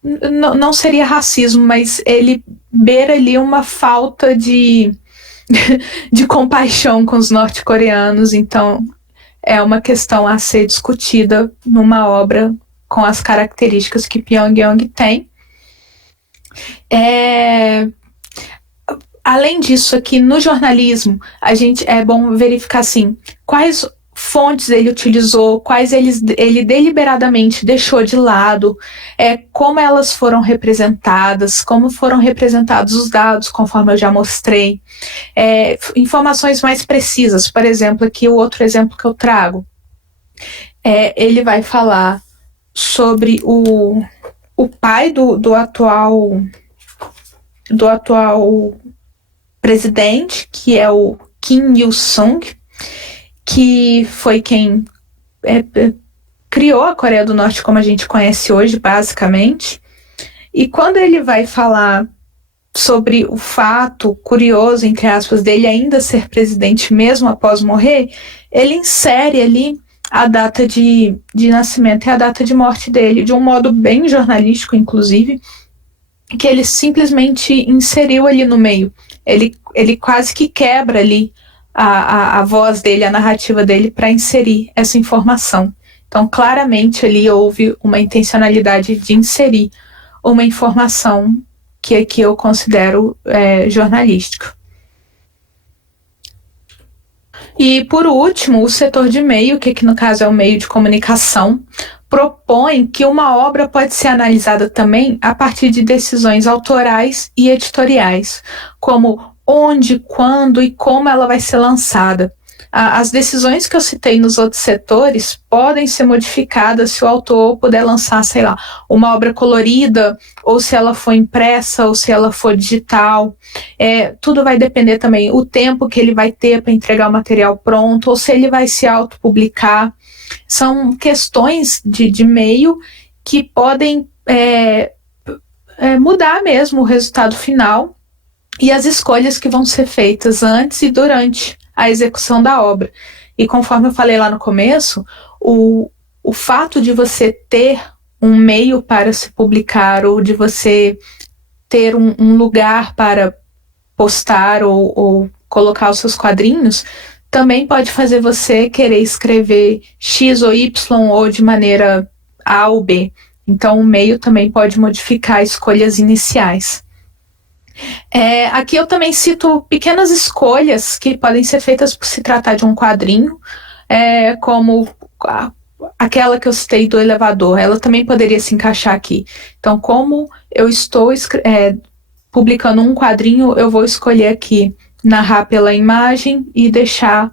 não seria racismo, mas ele beira ali uma falta de compaixão com os norte-coreanos. Então é uma questão a ser discutida numa obra com as características que Pyongyang tem. Além disso, aqui no jornalismo, é bom verificar assim, quais fontes ele utilizou, quais ele deliberadamente deixou de lado, como elas foram representadas, como foram representados os dados, conforme eu já mostrei, informações mais precisas. Por exemplo, aqui o outro exemplo que eu trago, ele vai falar sobre o pai do atual presidente, que é o Kim Il-sung, que foi quem criou a Coreia do Norte como a gente conhece hoje, basicamente. E quando ele vai falar sobre o fato curioso, entre aspas, dele ainda ser presidente mesmo após morrer, ele insere ali a data de nascimento e a data de morte dele, de um modo bem jornalístico, inclusive, que ele simplesmente inseriu ali no meio. Ele quase que quebra ali a voz dele, a narrativa dele, para inserir essa informação. Então, claramente, ali houve uma intencionalidade de inserir uma informação que aqui eu considero jornalística. E, por último, o setor de meio, que aqui no caso é o meio de comunicação, propõe que uma obra pode ser analisada também a partir de decisões autorais e editoriais, como onde, quando e como ela vai ser lançada. As decisões que eu citei nos outros setores podem ser modificadas se o autor puder lançar, sei lá, uma obra colorida, ou se ela for impressa, ou se ela for digital. Tudo vai depender também do tempo que ele vai ter para entregar o material pronto, ou se ele vai se autopublicar. São questões de meio que podem mudar mesmo o resultado final e as escolhas que vão ser feitas antes e durante a execução da obra. E conforme eu falei lá no começo, o fato de você ter um meio para se publicar, ou de você ter um lugar para postar ou colocar os seus quadrinhos, também pode fazer você querer escrever X ou Y, ou de maneira A ou B. Então o meio também pode modificar escolhas iniciais. Aqui eu também cito pequenas escolhas que podem ser feitas por se tratar de um quadrinho, como aquela que eu citei do elevador. Ela também poderia se encaixar aqui. Então, como eu estou publicando um quadrinho, eu vou escolher aqui narrar pela imagem e deixar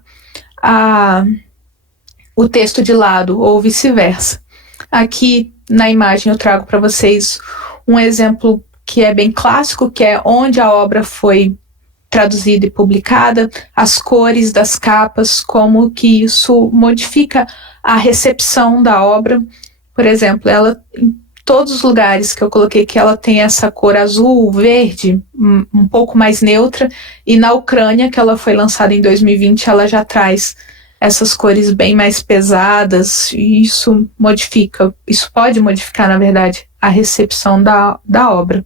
o texto de lado, ou vice-versa. Aqui na imagem eu trago para vocês um exemplo que é bem clássico, que é onde a obra foi traduzida e publicada, as cores das capas, como que isso modifica a recepção da obra. Por exemplo, ela, em todos os lugares que eu coloquei que ela tem essa cor azul, verde, um pouco mais neutra, e na Ucrânia, que ela foi lançada em 2020, ela já traz essas cores bem mais pesadas, e isso pode modificar, na verdade, a recepção da obra.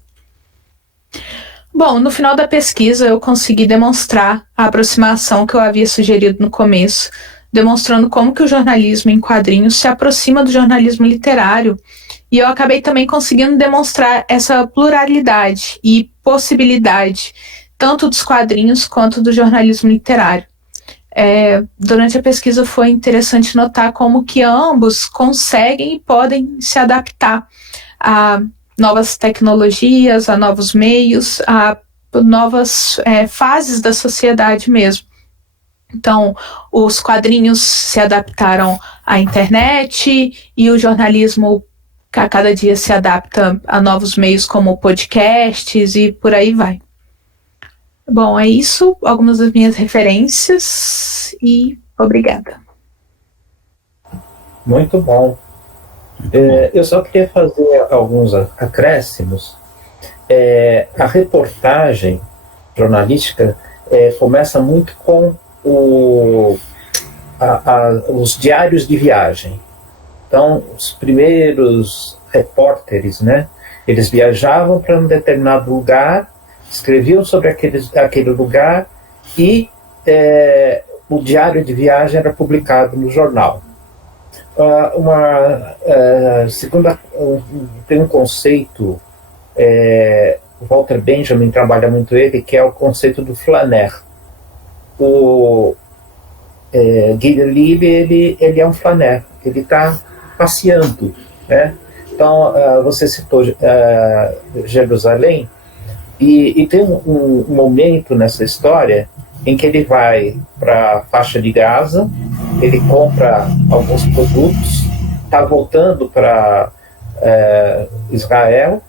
Bom, no final da pesquisa eu consegui demonstrar a aproximação que eu havia sugerido no começo, demonstrando como que o jornalismo em quadrinhos se aproxima do jornalismo literário, e eu acabei também conseguindo demonstrar essa pluralidade e possibilidade, tanto dos quadrinhos quanto do jornalismo literário. Durante a pesquisa foi interessante notar como que ambos conseguem e podem se adaptar a novas tecnologias, a novos meios, a novas fases da sociedade mesmo. Então, os quadrinhos se adaptaram à internet e o jornalismo a cada dia se adapta a novos meios como podcasts e por aí vai. Bom, é isso, algumas das minhas referências e obrigada. Muito bom. Eu só queria fazer alguns acréscimos. A reportagem jornalística começa muito com os diários de viagem. Então, os primeiros repórteres, né, eles viajavam para um determinado lugar, escreviam sobre aquele lugar e o diário de viagem era publicado no jornal. Tem um conceito, o Walter Benjamin trabalha muito ele, que é o conceito do flaner. O Guy Delisle, ele é um flaner, ele está passeando, né? Então, você citou Jerusalém, e tem um momento nessa história em que ele vai para a faixa de Gaza, ele compra alguns produtos, está voltando para Israel,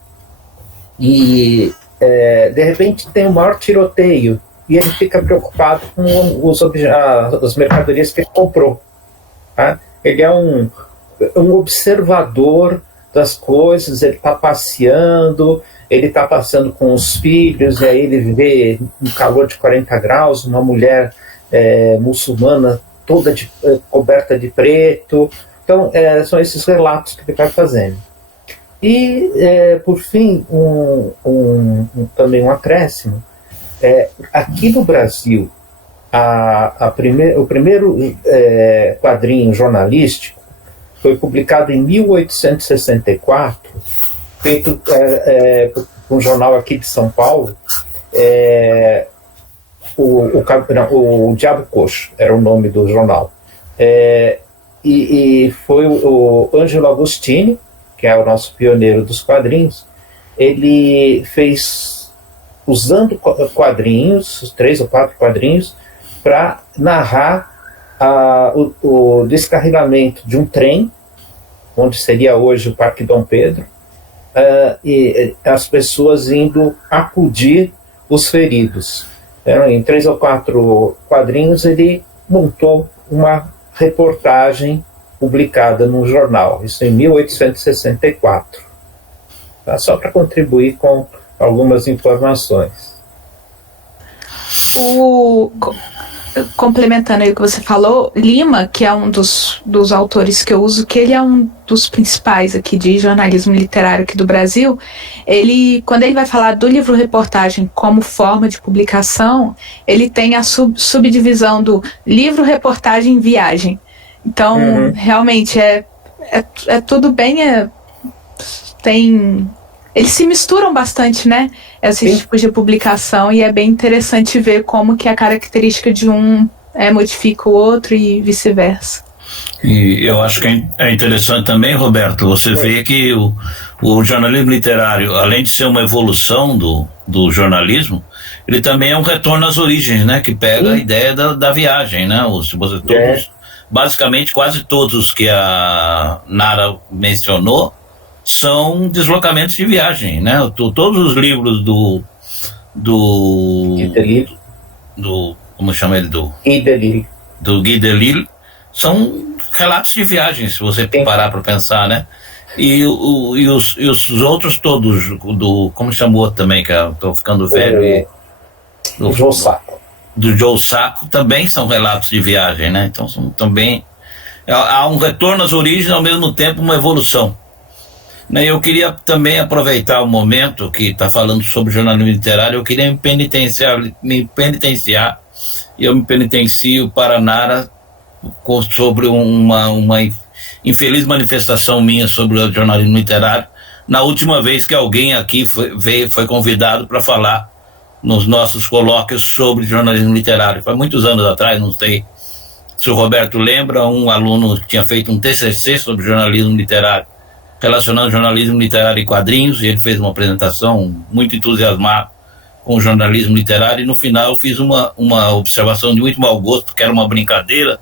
e de repente tem o maior tiroteio, e ele fica preocupado com as mercadorias que ele comprou. Tá? Ele é um observador das coisas, ele está passeando, ele está passeando com os filhos, e aí ele vê um calor de 40 graus, uma mulher muçulmana toda coberta de preto. Então, são esses relatos que ele vai fazendo. E, por fim, também um acréscimo. Aqui no Brasil, o primeiro quadrinho jornalístico foi publicado em 1864, feito por um jornal aqui de São Paulo, o Diabo Coxo era o nome do jornal. E foi o Ângelo Agostini, que é o nosso pioneiro dos quadrinhos. Ele fez, usando quadrinhos, 3 ou 4 quadrinhos, para narrar o descarrilamento de um trem, onde seria hoje o Parque Dom Pedro, e as pessoas indo acudir os feridos. Em 3 ou 4 quadrinhos ele montou uma reportagem publicada num jornal, isso em 1864. Tá? Só para contribuir com algumas informações. Complementando aí o que você falou, Lima, que é um dos autores que eu uso, que ele é um dos principais aqui de jornalismo literário aqui do Brasil, quando ele vai falar do livro-reportagem como forma de publicação, ele tem a subdivisão do livro-reportagem-viagem. Então, realmente, é tudo bem, eles se misturam bastante, né? Esses tipos de publicação, e é bem interessante ver como que a característica de um modifica o outro e vice-versa. E eu acho que é interessante também, Roberto, você vê que o jornalismo literário, além de ser uma evolução do jornalismo, ele também é um retorno às origens, né? Que pega a ideia da viagem, né? Basicamente, quase todos que a Nara mencionou são deslocamentos de viagem, né? Todos os livros do como chama ele? Do Guy Delisle são relatos de viagem, se você parar para pensar, né? E os outros todos, como chamou também, que eu tô ficando velho, do Joe Sacco. Do Joe Sacco também são relatos de viagem, né? Então também há um retorno às origens, ao mesmo tempo uma evolução. Né, eu queria também aproveitar o momento que está falando sobre jornalismo literário. Eu queria me penitenciar, e eu me penitencio para Nara sobre uma infeliz manifestação minha sobre o jornalismo literário, na última vez que alguém aqui foi convidado para falar nos nossos colóquios sobre jornalismo literário. Foi muitos anos atrás, não sei se o Roberto lembra, um aluno que tinha feito um TCC sobre jornalismo literário, relacionando jornalismo literário e quadrinhos, e ele fez uma apresentação muito entusiasmado com o jornalismo literário, e no final eu fiz uma observação de muito mau gosto, que era uma brincadeira,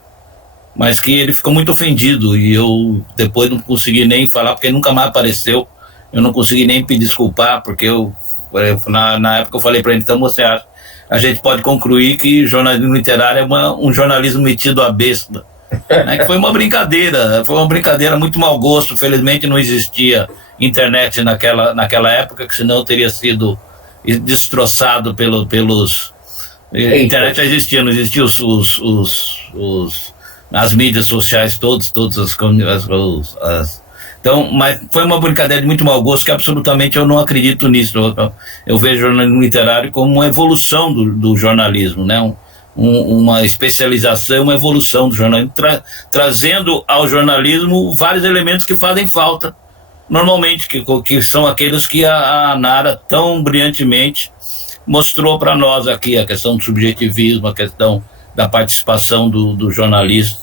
mas que ele ficou muito ofendido, e eu depois não consegui nem falar, porque ele nunca mais apareceu. Eu não consegui nem pedir desculpar, porque na época eu falei para ele, então você acha, a gente pode concluir que jornalismo literário é um jornalismo metido a besta. Né, que foi uma brincadeira muito mau gosto. Felizmente não existia internet naquela época, que senão teria sido destroçado pelos... Internet já existia, não existia as mídias sociais todas as então, mas foi uma brincadeira de muito mau gosto, que absolutamente eu não acredito nisso. Eu vejo o jornalismo literário como uma evolução do jornalismo, né? Uma especialização, uma evolução do jornalismo, trazendo ao jornalismo vários elementos que fazem falta normalmente, que são aqueles que a Nara tão brilhantemente mostrou para nós aqui, a questão do subjetivismo, a questão da participação do jornalista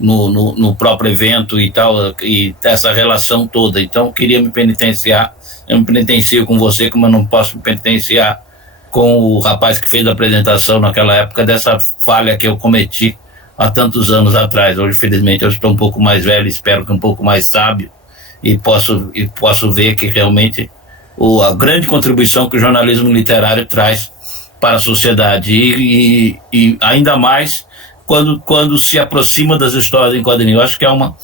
no próprio evento e tal, e essa relação toda. Então eu queria me penitenciar. Eu me penitencio com você, como eu não posso me penitenciar com o rapaz que fez a apresentação naquela época, dessa falha que eu cometi há tantos anos atrás. Hoje, felizmente, eu estou um pouco mais velho, espero que um pouco mais sábio, e posso ver que realmente a grande contribuição que o jornalismo literário traz para a sociedade, e ainda mais quando se aproxima das histórias em quadrinhos. Eu acho que é uma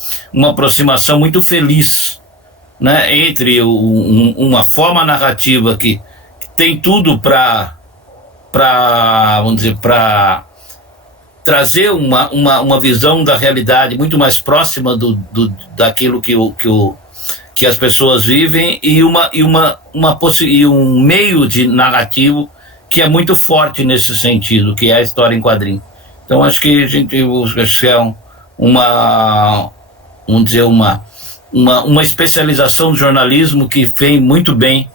aproximação muito feliz, né, entre uma forma narrativa que tem tudo para trazer uma visão da realidade muito mais próxima daquilo que as pessoas vivem, e um meio de narrativo que é muito forte nesse sentido, que é a história em quadrinho. Então acho que é uma especialização do jornalismo que vem muito bem,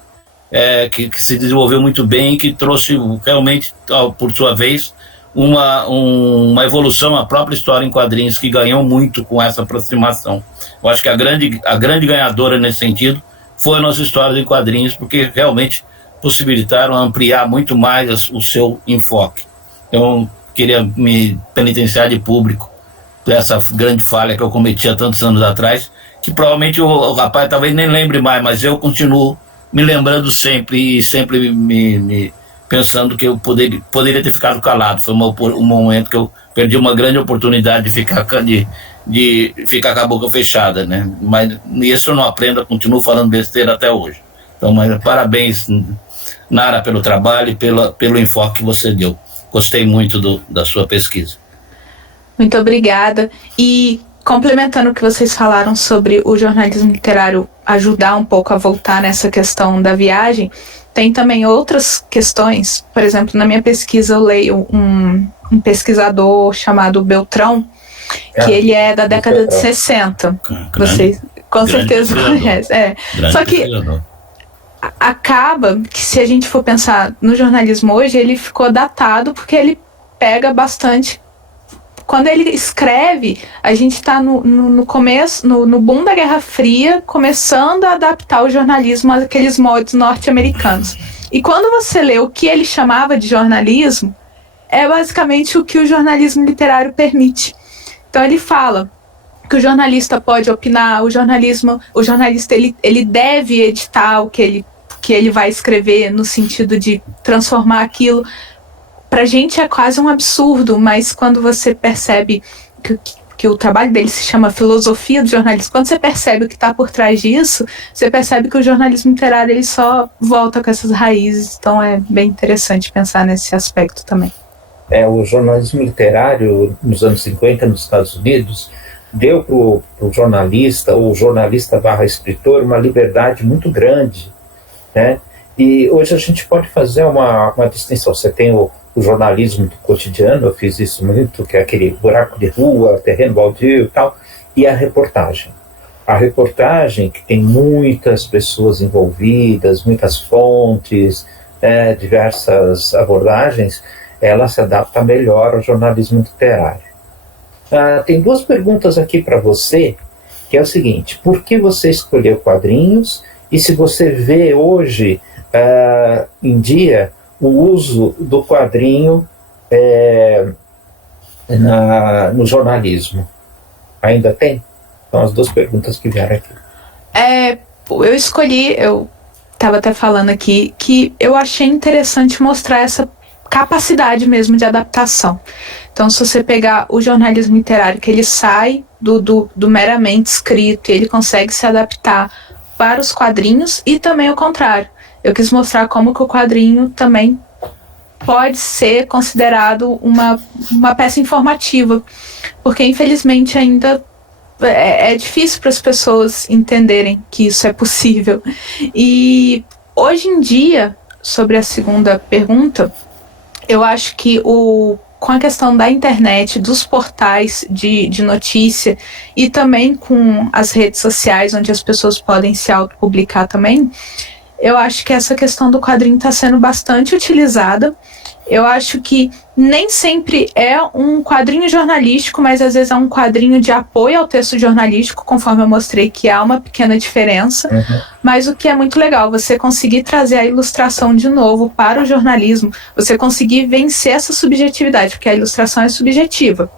que se desenvolveu muito bem, que trouxe realmente, por sua vez, uma evolução à própria história em quadrinhos, que ganhou muito com essa aproximação. Eu acho que a grande ganhadora nesse sentido foi a nossa história em quadrinhos, porque realmente possibilitaram ampliar muito mais o seu enfoque. Então, queria me penitenciar de público por essa grande falha que eu cometi há tantos anos atrás, que provavelmente o rapaz talvez nem lembre mais, mas eu continuo me lembrando sempre, e sempre me pensando que eu poderia ter ficado calado. Foi um momento que eu perdi uma grande oportunidade de ficar com a boca fechada, né? Mas isso eu não aprendo, eu continuo falando besteira até hoje. Então, mas parabéns, Nara, pelo trabalho e pelo enfoque que você deu. Gostei muito da sua pesquisa. Muito obrigada. E complementando o que vocês falaram sobre o jornalismo literário ajudar um pouco a voltar nessa questão da viagem, tem também outras questões. Por exemplo, na minha pesquisa eu leio um pesquisador chamado Beltrão, que ele é da década de 60. Vocês com certeza conhecem. Só que acaba que, se a gente for pensar no jornalismo hoje, ele ficou datado, porque ele pega bastante. Quando ele escreve, a gente está no começo, no boom da Guerra Fria, começando a adaptar o jornalismo àqueles moldes norte-americanos. E quando você lê o que ele chamava de jornalismo, é basicamente o que o jornalismo literário permite. Então ele fala que o jornalista pode opinar, o jornalista ele deve editar o que ele vai escrever, no sentido de transformar aquilo. Pra gente é quase um absurdo, mas quando você percebe que o trabalho dele se chama filosofia do jornalismo, quando você percebe o que está por trás disso, você percebe que o jornalismo literário ele só volta com essas raízes. Então é bem interessante pensar nesse aspecto também. O jornalismo literário nos anos 50 nos Estados Unidos deu para o jornalista, ou jornalista / escritor, uma liberdade muito grande, né? E hoje a gente pode fazer uma distinção. Você tem o jornalismo do cotidiano, eu fiz isso muito, que é aquele buraco de rua, terreno baldio e tal, e a reportagem. A reportagem, que tem muitas pessoas envolvidas, muitas fontes, diversas abordagens, ela se adapta melhor ao jornalismo literário. Tem 2 perguntas aqui para você, que é o seguinte: por que você escolheu quadrinhos? E se você vê hoje em dia o uso do quadrinho no jornalismo? Ainda tem? São as 2 perguntas que vieram aqui. Eu escolhi, eu estava até falando aqui, que eu achei interessante mostrar essa capacidade mesmo de adaptação. Então, se você pegar o jornalismo literário, que ele sai do meramente escrito, e ele consegue se adaptar para os quadrinhos, e também o contrário. Eu quis mostrar como que o quadrinho também pode ser considerado uma peça informativa, porque infelizmente ainda é difícil para as pessoas entenderem que isso é possível. E hoje em dia, sobre a segunda pergunta, eu acho que com a questão da internet, dos portais de notícia e também com as redes sociais, onde as pessoas podem se autopublicar também, eu acho que essa questão do quadrinho está sendo bastante utilizada. Eu acho que nem sempre é um quadrinho jornalístico, mas às vezes é um quadrinho de apoio ao texto jornalístico, conforme eu mostrei que há uma pequena diferença. Uhum. Mas o que é muito legal, você conseguir trazer a ilustração de novo para o jornalismo, você conseguir vencer essa subjetividade, porque a ilustração é subjetiva.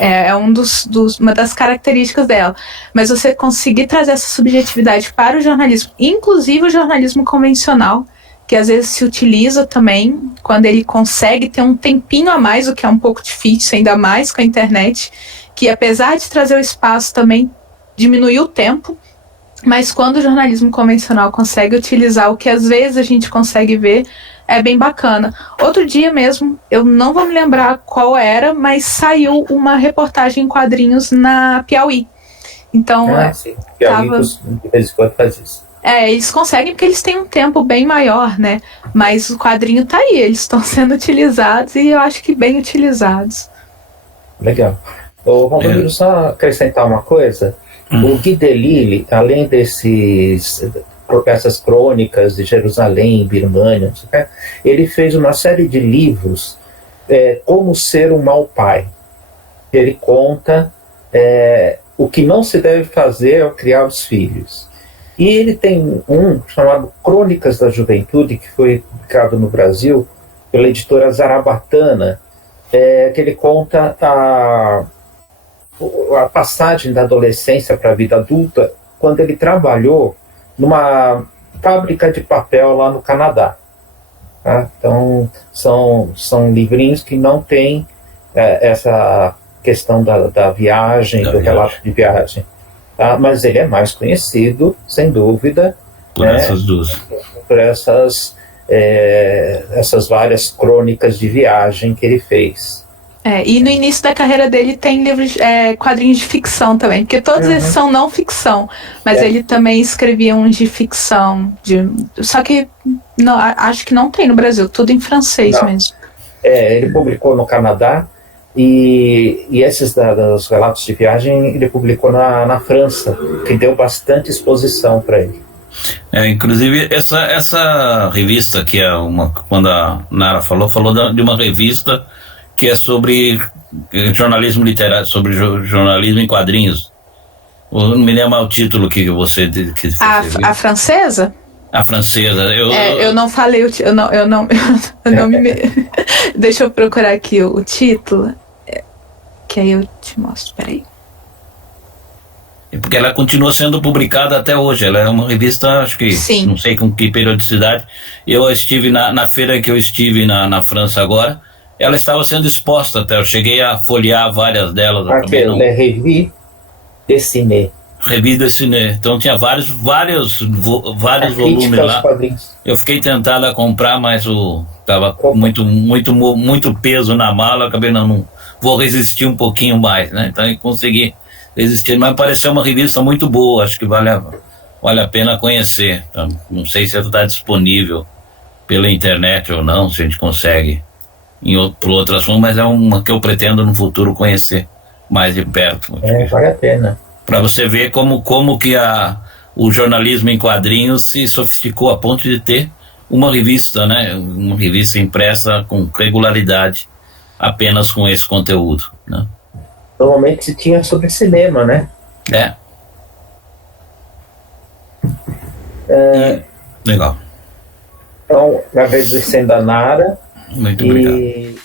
É uma das características dela. Mas você conseguir trazer essa subjetividade para o jornalismo, inclusive o jornalismo convencional, que às vezes se utiliza também, quando ele consegue ter um tempinho a mais, o que é um pouco difícil, ainda mais com a internet, que apesar de trazer o espaço também diminuiu o tempo, mas quando o jornalismo convencional consegue utilizar o que às vezes a gente consegue ver, é bem bacana. Outro dia mesmo, eu não vou me lembrar qual era, mas saiu uma reportagem em quadrinhos na Piauí. Então, sim. Piauí de vez em quando faz isso. Eles conseguem porque eles têm um tempo bem maior, né? Mas o quadrinho tá aí, eles estão sendo utilizados e eu acho que bem utilizados. Legal. Vamos só acrescentar uma coisa. O Gui Delisle, além dessas crônicas de Jerusalém, Birmania, ele fez uma série de livros, Como Ser um Mau Pai. Ele conta o que não se deve fazer ao criar os filhos. E ele tem um chamado Crônicas da Juventude, que foi publicado no Brasil pela editora Zarabatana, que ele conta a passagem da adolescência para a vida adulta, quando ele trabalhou numa fábrica de papel lá no Canadá. Tá? Então, são livrinhos que não têm essa questão da viagem, do relato de viagem. Tá? Mas ele é mais conhecido, sem dúvida, por essas duas. Por essas várias crônicas de viagem que ele fez. E no início da carreira dele tem livros, quadrinhos de ficção também, porque todos esses são não ficção, mas ele também escrevia uns de ficção, só que não, acho que não tem no Brasil, tudo em francês mesmo. Ele publicou no Canadá, e esses dos relatos de viagem ele publicou na França, que deu bastante exposição para ele. Inclusive essa revista que quando a Nara falou de uma revista que é sobre jornalismo literário, sobre jornalismo em quadrinhos. Eu não me lembro o título que você quis fazer. A francesa? A francesa. Eu não falei eu não me... Deixa eu procurar aqui o título, que aí eu te mostro, peraí. Porque ela continua sendo publicada até hoje. Ela é uma revista, acho que, Sim. Não sei com que periodicidade. Eu estive na feira que eu estive na França agora, ela estava sendo exposta até. Eu cheguei a folhear várias delas. Revue Dessinée. Revue Dessinée. Então tinha vários volumes lá. Eu fiquei tentado a comprar, mas estava muito peso na mala. Acabei não vou resistir um pouquinho mais, né? Então eu consegui existindo, mas pareceu uma revista muito boa, acho que vale a pena conhecer. Então, não sei se ela está disponível pela internet ou não, se a gente consegue por outro assunto, mas é uma que eu pretendo no futuro conhecer mais de perto. Vale a pena. Para você ver como que o jornalismo em quadrinhos se sofisticou a ponto de ter uma revista, né? Uma revista impressa com regularidade, apenas com esse conteúdo, né? Normalmente se tinha sobre cinema, né? Legal. Então, agradecendo a Nara. Muito obrigado.